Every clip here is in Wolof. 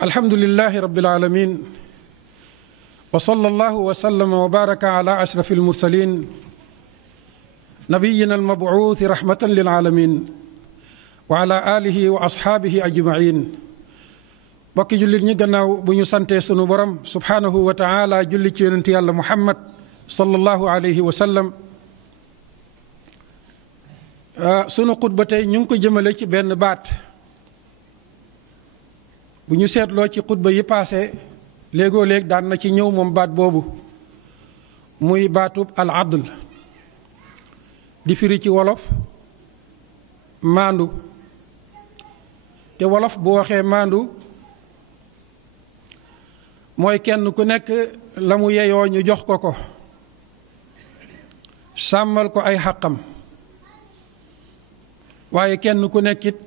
alhamdulillahi rabbil alamin wa sallallahu wa sallama wa baraka ala ashrafil mursalin nabiyyina al-mab'uuthi rahmatan lil alamin wa ala alihi wa ashaabihi ajma'in. mbokki jullit ñi, gannaaw bu ñu santee sunu borom subhaanahu wa taala julli ci yonent yàlla muhammad sallallahu alayhi wa sallam, sunu xutba tey ñu ngi ko jëmale ci benn baat. bu ñu seetloo ci xutba yi paase léegoo léeg daan na ci ñëw moom baat boobu, muy baatub al adl, di firi ci wolof maandu. te wolof bu waxee maandu mooy kenn ku nekk la mu yeyoo ñu jox ko ko, sàmmal ko ay xàqam, waaye kenn ku nekkit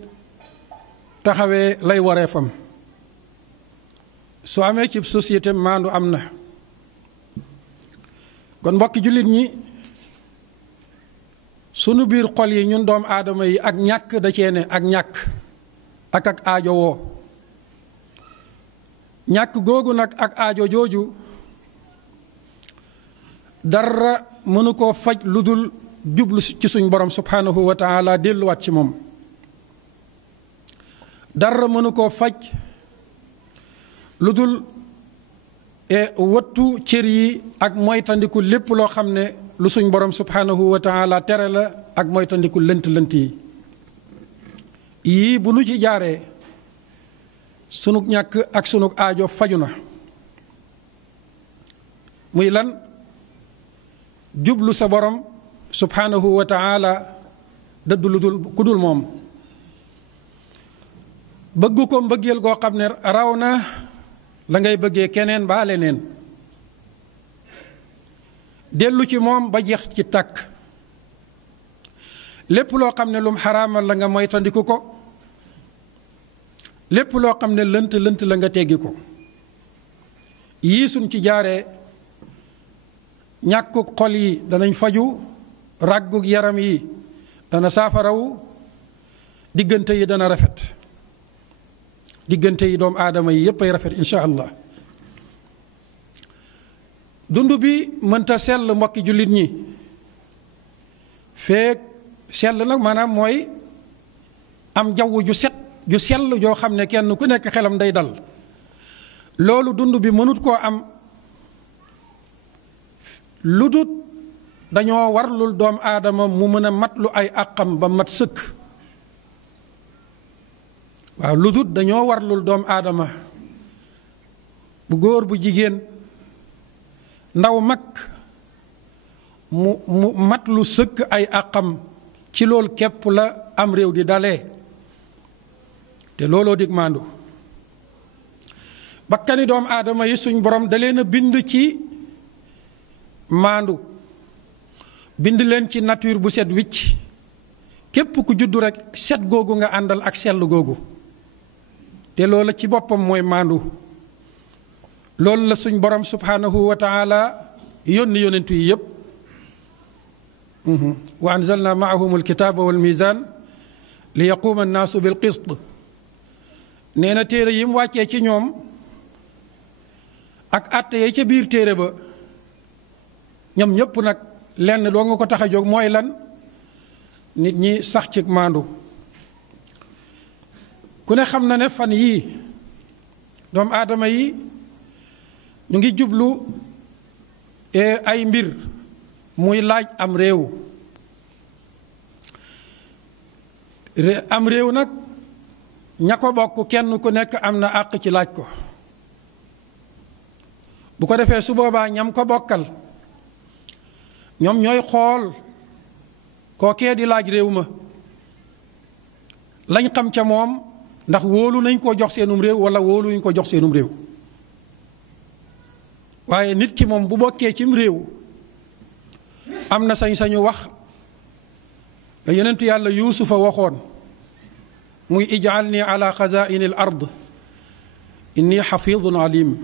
taxawee lay wareefam. su amee ci société maandu am na. kon mbokki jullit ñi, sunu biir xol yi ñun doom aadama yi ak ñàkk da cee ne, ak ñàkk ak aajo woo. ñàkk googu nag ak aajo jooju dara mënu koo faj lu dul jublu ci suñ borom subhanahu wa taala, delluwaat ci moom. dara mënu koo faj lu dul wattu cër yi ak moytandiku lépp loo xam ne lu suñ borom subhanahu wa taala tere la, ak moytandiku lënt-lënt yi. yii bu nu ci jaaree sunu ñàkk ak sunu aajo faju na. muy lan? jublu sa borom subhanahu wa taala, dëdd lu dul ku dul moom, bëgg ko mbëggeel goo xam ne raw na la ngay bëggee keneen baa leneen. dellu ci moom ba jeex ci tàkk. lépp loo xam ne lum xaraamal la nga moytandiku ko, lépp loo xam ne lënt la nga teggi ko. yii suñ ci jaaree ñàkkuk xol yi danañ faju, ràgguk yaram yi dana saafarawu, diggante yi dana rafet. diggante yi doomu aadama yi yépp ay rafet insha allah. dund bi mënta sell mbokki jullit ñi feek sell nag maanaam mooy am jaww ju set ju sell joo xam ne kenn ku nekk xelam day dal. loolu dund bi mënut koo am lu dut dañoo warlul doomu aadama mu mën a matlu ay àqam ba mat sëkk. waaw lu dut dañoo warlul doomu aadama bu góor bu jigéen ndaw mag mu mat lu sëkk ay àqam. ci loolu képp la am réew di dalee, te looloo dig maandu. bakkani doomu aadama yi suñ borom da leen a bind ci maandu, bind leen ci nature bu set wicc. képp ku juddu rekk set googu nga àndal ak sell googu, te loola ci boppam mooy maandu. loolu la suñ borom subhanahu wa taala yónni yonentu yi yépp. wa anzalna maahum alkitaaba walmizaan li yaquuma annaasu bilqist. nee na téere yi mu wàccee ci ñoom ak àtte ya ca biir téere ba, ñoom ñépp nag lenn doo nga ko tax a jóg, mooy lan? nit ñi sax ci maandu. ku ne xam na ne fan yii doomu aadama yi ñu ngi jublu ay mbir muy laaj am réew. am réew nag ña ko bokk kenn ku nekk am na àq ci laaj ko. bu ko defee su boobaa ñam ko bokkal ñoom ñooy xool kookee di laaj réew ma lañ xam ca moom, ndax wóolu nañ ko jox seenum réew wala wóoluñ ko jox seenum réew. waaye nit ki moom bu bokkee cim réew am na sañ-sañu wax la yonentu yàlla yuusufa waxoon, muy ij'alni ala xazaa'ini al ard inni xafidun alim.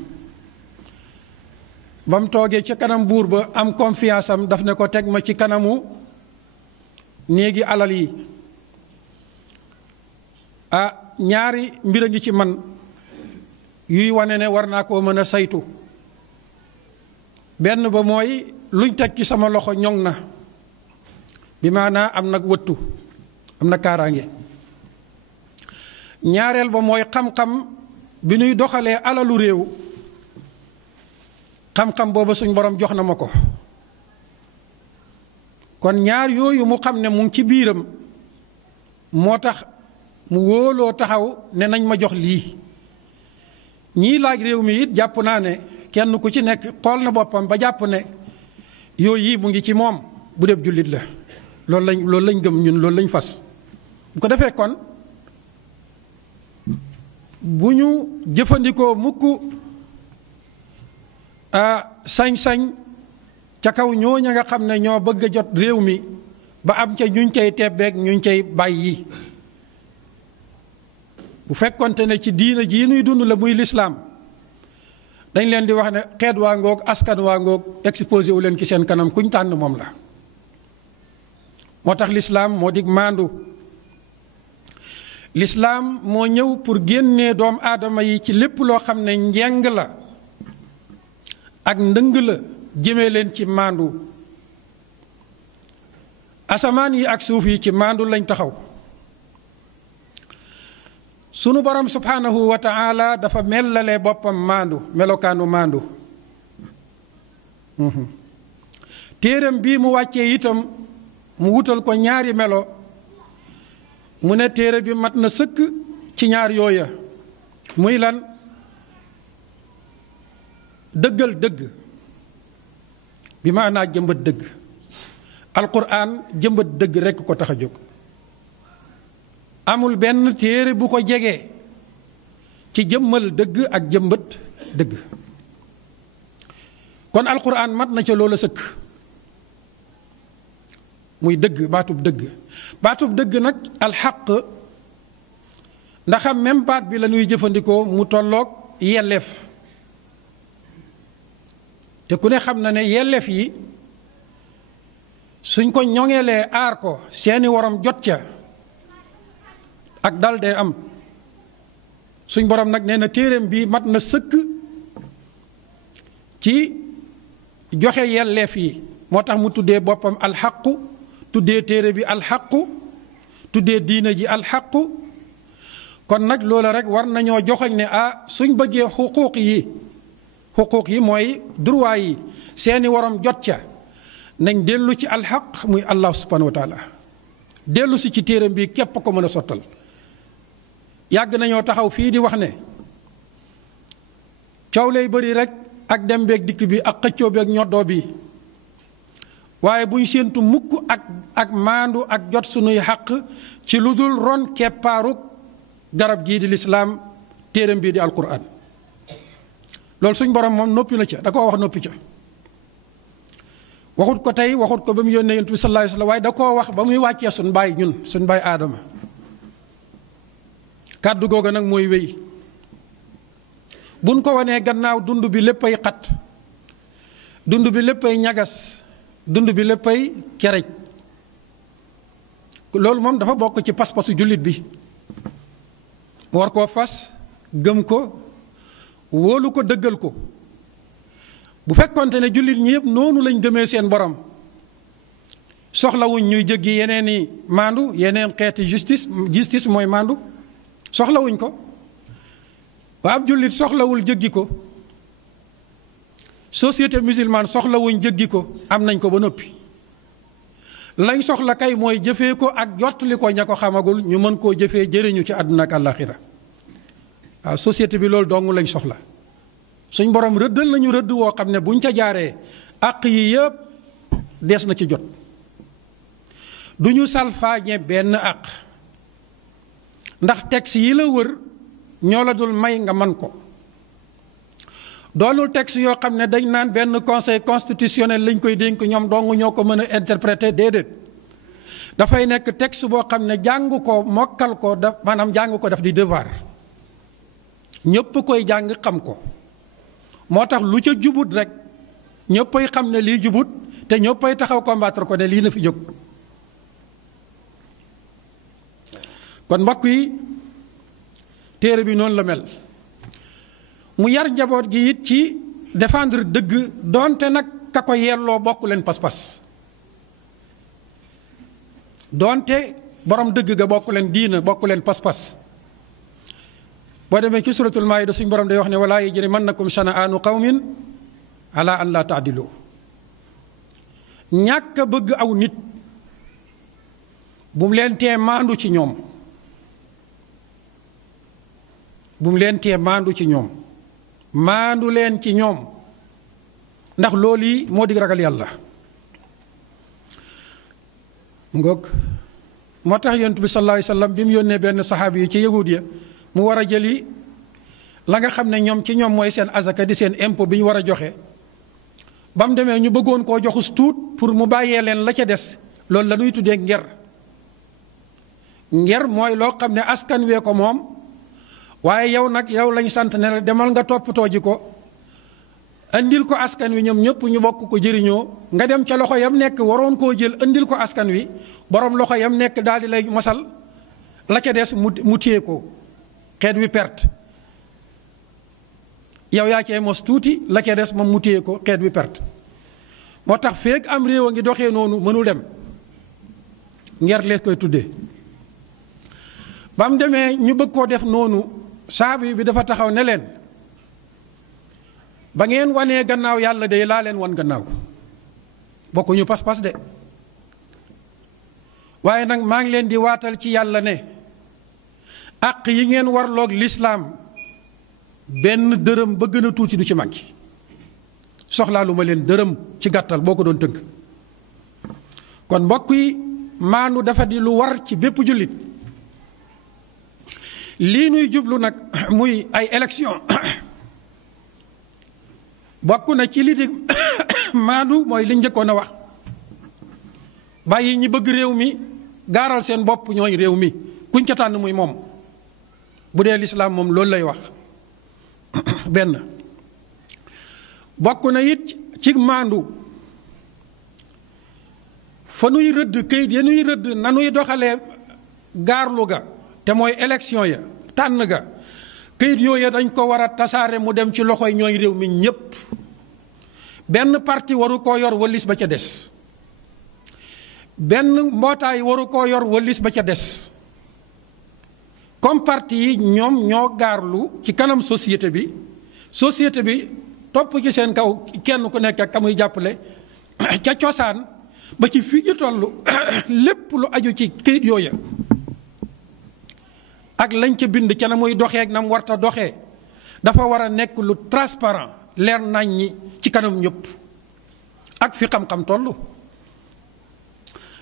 ba mu toogee ci kanam buur ba am confiance am, daf ne ko teg ma ci kanamu néegi alal yi. ñaari mbir a ngi ci man. yuy wane ne war naa koo mën a saytu. benn ba mooy luñ teg ci sama loxo ñoŋ na bi maanaa am nag wëttu am na kaaraange. ñaareel ba mooy xam-xam bi nuy doxalee alalu réew, xam-xam booba suñ borom jox na ma ko. kon ñaar yooyu mu xam ne mu ngi ci biiram moo tax mu wóoloo taxaw ne nañ ma jox lii. ñii laaj réew mi it jàpp naa ne kenn ku ci nekk xool na boppam ba jàpp ne yooyu yi mu ngi ci moom bu dee jullit la. loolu lañ gëm ñun, loolu lañ fas. bu ko defee kon bu ñu jëfandikoo mukk sañ-sañ ca kaw ñooña nga xam ne ñoo bëgg a jot réew mi ba am ca ñuñ cay tebbeeg ñuñ cay bàyyi. bu fekkonte ne ci diina jii nuy dund la muy lislaam dañ leen di wax ne xeet waa ngoog askan waa ngoog exposé wu leen ci seen kanam kuñ tànn moom la. moo tax lislaam moo dig maandu. lislaam moo ñëw pour génnee doomu aadama yi ci lépp loo xam ne njeng la ak ndëng la jëmee leen ci maandu. asamaan yi ak suuf yi ci maandu lañ taxaw. sunu borom subhanahu wa ta'ala dafa mellale boppam maandu, melokaanu maandu. téeram bii mu wàccee itam mu wutal ko ñaari melo. mu ne téere bi mat na sëkk ci ñaar yooya. muy lan? dëggal dëgg bi maanaa jëmbat dëgg. alquran jëmbat dëgg rekk ko tax a jóg. amul benn téere bu ko jegee ci jëmmal dëgg ak jëmbat dëgg. kon alquran mat na ca loola sëkk. muy dëgg, baatub dëgg. baatub dëgg nag alxaq ndaxam même baat bi la ñuy jëfandikoo mu tolloog yelleef. te ku ne xam na ne yelleef yi suñ ko ñoŋeelee aar ko seeni worom jot ca ak dal dee am. suñ borom nag nee na téereem bi mat na sëkk ci joxe yelleef yi. moo tax mu tuddee boppam alxaqu, tuddee téere bi alxaqu, tuddee diina ji alxaqu. kon nag loola rek war nañoo joxoñ ne suñ bëggee xuquuq yi mooy droit yi seeni worom jot ca nañ dellu ci alxaq muy allah subhanahu wa taala. dellu si ci téereem bi képp ko mën a sottal. yàgg nañoo taxaw fii di wax ne coow lay bëri rek ak dem beeg dikk bi ak xëccoo beeg ñoddoo bi waaye buñ séentu mukk ak maandu ak jot sunuy xaq ci lu dul ron keppaaru garab gii di lislaam téeram bii di alquran. loolu suñ borom moom noppi na ca, da koo wax noppi ca. waxut ko tey, waxut ko ba mu yónnee yonent bi sallallahu alayhi wa sallam, waaye da koo wax ba muy wàccee suñ baay aadama. kàddu googa nag mooy wéy. buñ ko wanee gannaaw dund bi léppay xat, dund bi léppay ñagas, dund bi léppay kerej. loolu moom dafa bokk ci pas-pasu jullit bi. mu war koo fas, gëm ko, wóolu ko, dëggal ko. bu fekkonte ne jullit ñi yëpp noonu lañ gëmee seen borom, soxlawuñ ñuy jéggi yeneeni maandu, yeneen xeeti justice mooy maandu, soxlawuñ ko. ba ab jullit soxlawul jéggi ko, société musulmane soxlawuñ jéggi ko, am nañ ko ba noppi. lañ soxla kay mooy jëfee ko ak jottali ko ña ko xamagul ñu mën koo jëfee jëriñu ci àdduna ak àllaaxira. waaw société bi loolu dong lañ soxla. suñ borom rëddal nañu rëdd woo xam ne buñ ca jaaree àq yi yëpp dees na ci jot. du ñu salfaañe benn àq, ndax texte yi la wër ñoo la dul may nga man ko. doonul texte yoo xam ne dañ naan benn conseil constitutionnel lañ koy dénk ñoom dong ñoo ko mën a interpréter, déedéet. dafay nekk texte boo xam ne jàng ko mokkal ko maanaam jàng ko daf di devoir. ñëpp koy jàng xam ko. moo tax lu ca jubut rek ñëppay xam ne lii jubut te ñëppay taxaw combattre ko ne lii na fi jóg. kon mbokk yi téere bi noonu la mel. mu yar njaboot gi it ci défendre dëgg donte nag ka ko yelloo bokk leen pas-pas donte borom dëgg ga bokk leen diina bokk leen pas-pas. boo demee ci suratul maayida suñ borom day wax ne walaa yajrimannakum shana'aanu qawmin ala an laa ta'dilu. ñàkk a bëgg aw nit bu mu leen tee maandu ci ñoom, bu mu leen tee maandu ci ñoom, maandu leen ci ñoom ndax loolu yi moo di ragal yàlla. ngoog moo tax yonent bi sallallahu alayhi wasallam bi mu yónnee benn saxaabi yi ci yahuud ya mu war a jëli la nga xam ne ñoom ci ñoom mooy seen azaka di seen impôt bi ñu war a joxe, ba mu demee ñu bëggoon koo joxus tuut pour mu bàyyee leen la ca des. loolu la ñuy tuddee nger. nger mooy loo xam ne askan wee ko moom waaye yow nag yow lañ sant ne la demal nga toppatoo ji ko andil ko askan wi ñoom ñëpp ñu bokk ko jëriñoo. nga dem ca loxo yam nekk waroon koo jël andil ko askan wi borom loxo yam nekk daal di lay mosal la ca des mu téye ko xeet wi perte. yow yaa cee mos tuuti la ca des moom mu téye ko xeet wi perte. moo tax feeg am réew a ngi doxee noonu mënul dem nger lees koy tuddee. ba mu demee ñu bëgg koo def noonu saabi bi dafa taxaw ne leen ba ngeen wanee gannaaw yàlla de laa leen wan gannaaw bokkuñu pas-pas de waaye nag maa ngi leen di waatal ci yàlla ne àq yi ngeen warloog lislaam benn dërëm ba gën a tuuti du ci manqué. soxlaalu ma leen dërëm ci gàttal boo ko doon tënk. kon mbokk yi maandu dafa di lu war ci bépp jullit. lii nuy jublu nag muy ay élection bokk na ci li di maandu mooy li njëkkoon a wax bàyyi ñi bëgg réew mi gaaral seen bopp ñooy réew mi kuñ ca tànn muy moom. bu dee lislaam moom loolu lay wax. benn bokk na it ci maandu fa nuy rëdd këyit ya nuy rëdd na nuy doxalee gaarlu ga te mooy élection ya tànn ga këyit yooya dañ ko war a tasaare mu dem ci loxoy ñooy réew mi ñépp. benn parti waru koo yor walis ba ca des, benn mbootaay waru koo yor walis ba ca des. comme parti yi ñoom ñoo gaarlu ci kanam société bi topp ci seen kaw kenn ku nekk ak ka muy jàppale ca cosaan ba ci fii ñu toll lépp lu aju ci këyit yooya ak lañ ca bind ca na muy doxee ak na mu warta doxee dafa war a nekk lu transparent leer nañ ñi ci kanam ñëpp ak fi xam-xam toll.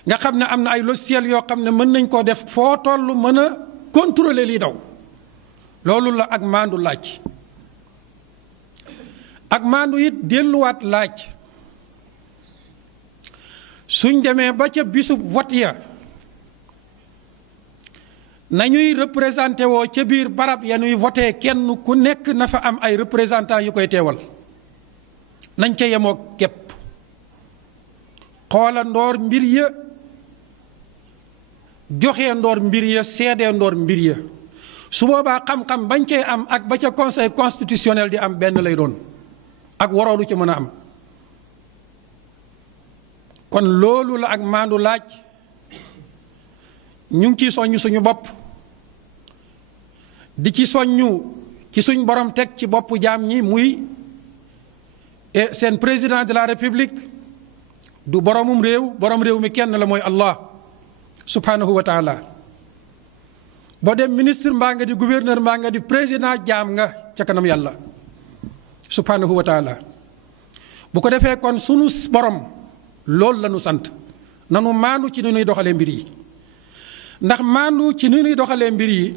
nga xam ne am na ay logiciel yoo xam ne mën nañ koo def foo toll mën a contrôler lii daw. loolu la ak maandu laaj. ak maandu it delluwaat laaj suñ demee ba ca bisub vote ya nañuy représenté woo ca biir barab ya ñuy voté kenn ku nekk na fa am ay représentants yu koy teewal nañ ca yemoo képp xoola ndoor mbir ya joxe ndoor mbir ya seedee ndoor mbir ya su boobaa xam-xam bañ cee am ak ba ca conseil constitutionnel di am benn lay doon ak waroolu ci mën a am. kon loolu la ak maandu laaj ñu ngi ciy soññ suñu bopp di ci soññu ci suñ borom teg ci boppu jaam ñi muy seen président de la république du boromum réew borom réew mi kenn la mooy Allah subhanahu wa taala. boo dem ministre mbaa nga di gouverneur mbaa nga di président jaam nga ca kanam yàlla subhanahu wa taala. bu ko defee kon sunu borom loolu la nu sant nanu maandu ci ni nuy doxalee mbir yi ndax maandu ci ni nuy doxalee mbir yi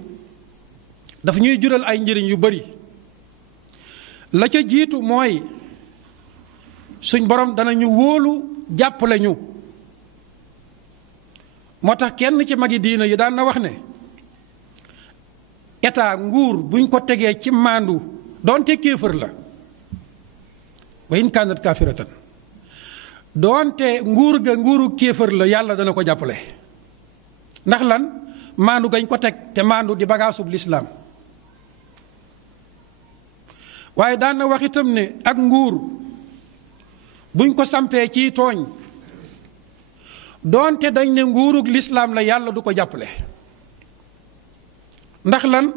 daf ñuy jural ay njëriñ yu bari. la ca jiitu mooy suñ borom danañu wóolu jàppale ñu. moo tax kenn ci magi diina yi daan na wax ne état nguur buñ ko tegee ci maandu doonte kéefër la wa in kaanat kaafiratan doonte nguur ga nguuru kéefër la yàlla dana ko jàppale. ndax lan maandu gañ ko teg te maandu di bagaasub lislaam waaye daan na wax itam ne ak nguur buñ ko sampee ci tooñ doonte dañ ne nguurug lislaam la yàlla du ko jàppale. ndax lan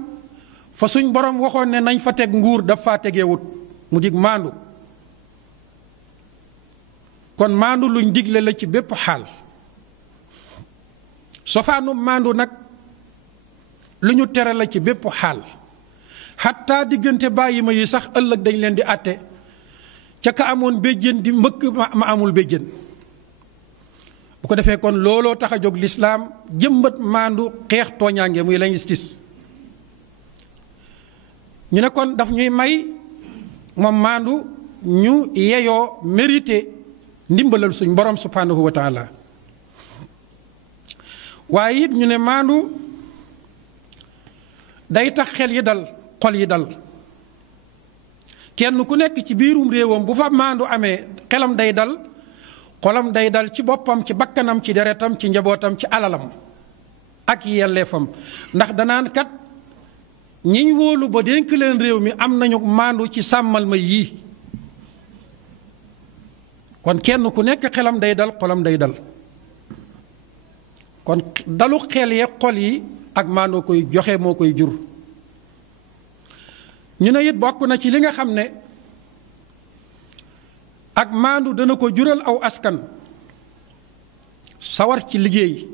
fa suñ borom waxoon ne nañ fa teg nguur daf faa tegewut mu dig maandu. kon maandu luñ digle la ci bépp xaal. sofaanu maandu nag lu ñu tere la ci bépp xaal. xattaa diggante bàyyi ma yi sax ëllëg dañ leen di àtte ca ka amoon béjjén di mbëkk ma amul béjjén. bu ko defee kon looloo tax a jóg lislaam jëmbat maandu xeex tooñaange muy l'injustice. ñu ne kon daf ñuy may moom maandu ñu yeyoo mérité ndimbalal suñ borom subhanahu wa taala. waaye it ñu ne maandu day tax xel yi dal xol yi dal. kenn ku nekk ci biirum réewam bu fa maandu amee xelam day dal xolam day dal ci boppam ci bakkanam ci deretam ci njabootam ci alalam ak yelleefam. ndax danaan kat ñiñ wóolu ba dénk leen réew mi am nañu maandu ci sàmmal ma yii. kon kenn ku nekk xelam day dal xolam day dal. kon dalu xel ye xol yi ak maandoo koy joxe moo koy jur. ñu ne it bokk na ci li nga xam ne ak maandu dana ko jural aw askan sawar ci liggéey.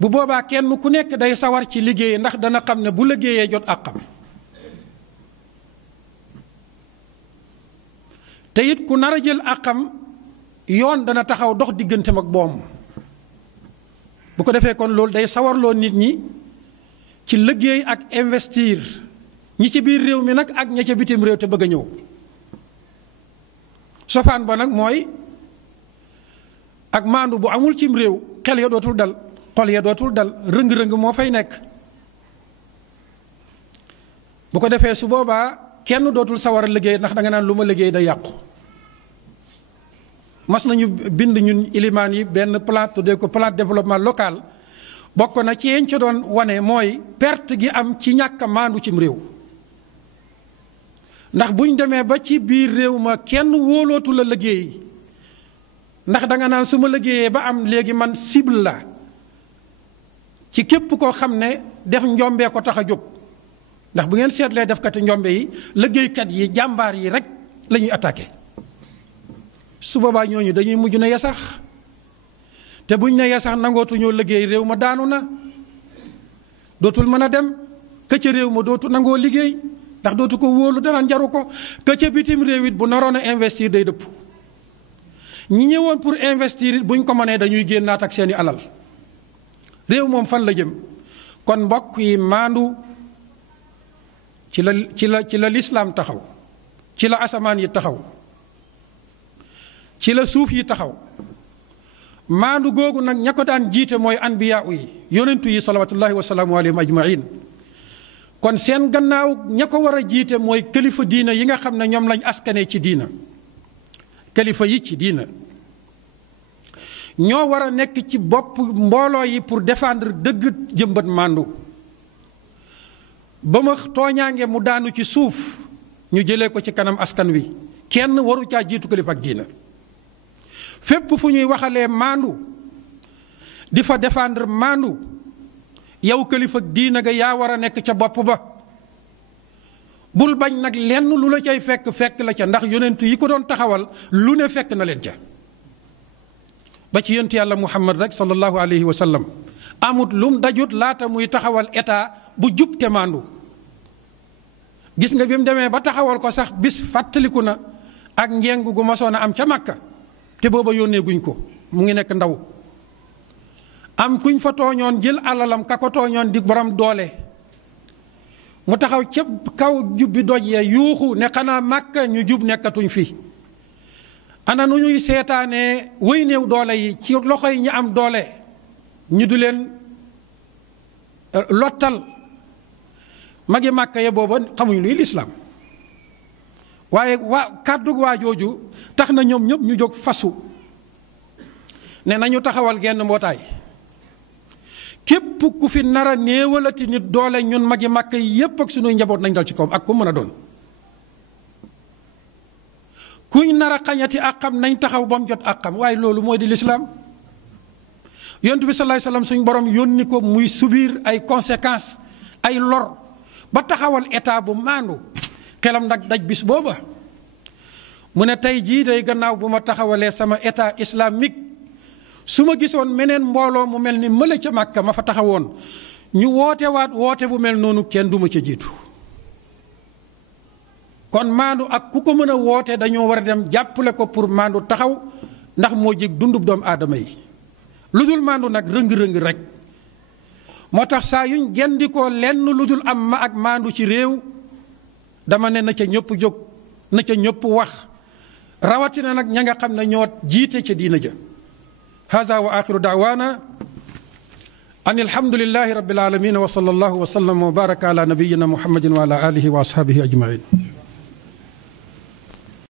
bu boobaa kenn ku nekk day sawar ci liggéey ndax dana xam ne bu liggéeyee jot àqam. te it ku nar a jël àqam yoon dana taxaw dox digganteem ak boom. bu ko defee kon loolu day sawarloo nit ñi ci liggéey ak investir ñi ci biir réew mi nag ak ña ca bitim réew te bëgg a ñëw. sofaan ba nag mooy ak maandu bu amul cim réew xel ya dootul dal xol ya dootul dal rëng-rëng moo fay nekk. bu ko defee su boobaa kenn dootul sawar a liggéey ndax da nga naan lu ma liggéey day yàqu. mas nañu bind ñun ilimaan yi benn plan tuddee ko plan développement local bokk na ci yeñ ca doon wane mooy perte gi am ci ñàkk a maandu cim réew. ndax buñ demee ba ci biir réew ma kenn wóolootu la liggéey ndax da nga naan su ma liggéeyee ba am léegi man cible la ci képp koo xam ne def njombee ko tax a jóg. ndax bu ngeen seetlee defkati njombe yi liggéeykat yi jàmbaar yi rek la ñuy attaqué. su boobaa ñooñu dañuy mujj na yasax te buñ ne yasax nangootuñoo liggéey réew ma daanu na dootul mën a dem ka ca réew ma dootu nangoo liggéey ndax dootu ko wóolu danaan jaru ko ka ca bitim réew it bu naroon a investir day dëpp. ñi ñëwoon pour investir it buñ ko mënee dañuy génnaat ak seeni alal réew moom fan la jëm. kon mbokk yi maandu ci la lislaam taxaw ci la asamaan yi taxaw ci la suuf yi taxaw. maandu googu nag ña ko daan jiite mooy anbiyaa yi yonentu yi salawatullahi wa salaamu alayhim ajmain. kon seen gannaaw ña ko war a jiite mooy kilifa diina yi nga xam ne ñoom lañ askanee ci diina. kilifa yi ci diina ñoo war a nekk ci bopp mbooloo yi pour défendre dëgg jëmbat maandu. ba ma tooñaange mu daanu ci suuf ñu jëlee ko ci kanam askan wi kenn waru caa jiitu kilifa ak diina. fépp fu ñuy waxalee maandu di fa défendre maandu yow kilifa ak diina ga yaa war a nekk ca bopp ba. bul bañ nag lenn lu la cay fekk la ca ndax yonent yi ko doon taxawal lu ne fekk na leen ca. ba ci yonent yàlla muhammad rek sallallahu alayhi wa sallam amut lum dajut laata muy taxawal état bu jub te maandu. gis nga bi mu demee ba taxawal ko sax bis fàttaliku na ak njeng gu mosoon a am ca Makka te booba yónnee guñ ko mu ngi nekk ndaw. am kuñ fa tooñoon jël alalam ka ko tooñoon di borom doole mu taxaw ca kaw jubbi doj yee yuuxu ne xanaa Makka ñu jub nekkatuñ fi. ana nu ñuy seetaanee wëy néew doole yi ci loxo yi ñi am doole ñu du leen lottal. magi Màkka ya booba xamuñ luy lislaam waaye kàddug waa jooju tax na ñoom ñëpp ñu jóg fasu ne nañu taxawal genn mbootaay képp ku fi nar a néewalati nit doole ñun magi màkk yépp ak sunuy njaboot nañ dal ci kawam ak ku mën a doon kuñ nar a xañati àqam nañ taxaw ba mu jot àqam waaye loolu mooy di lislaam yonent bi sallallahu alayhi wasallam suñ borom yónni ko muy subir ay conséquences ay lor ba taxawal état bu maandu xelam nag daj bis booba mu ne tey jii day gannaaw bu ma taxawalee sama état islamique su ma gisoon meneen mbooloo mu mel ni mëla ca Màkka ma fa taxawoon ñu woote waat woote bu mel noonu kenn du ma ca jiitu kon maandu ak ku ko mën a woote dañoo war a dem jàppale ko pour maandu taxaw ndax moo jig dundub doomu aadama yi lu dul maandu nag rëng-rëng rek moo tax saa yuñ gendikoo lenn lu dul am ma ak maandu ci réew dama ne na ca ñëpp jóg na ca ñëpp wax rawatina nag ña nga xam ne ñoo jiite ca diina ja hada wa axiru daawaana an alhamdulillahi rabbil alamin wa sallallahu wa sallam wa baraka ala nabiyyina muhammadin wa ala alihi wa ashabihi ajmain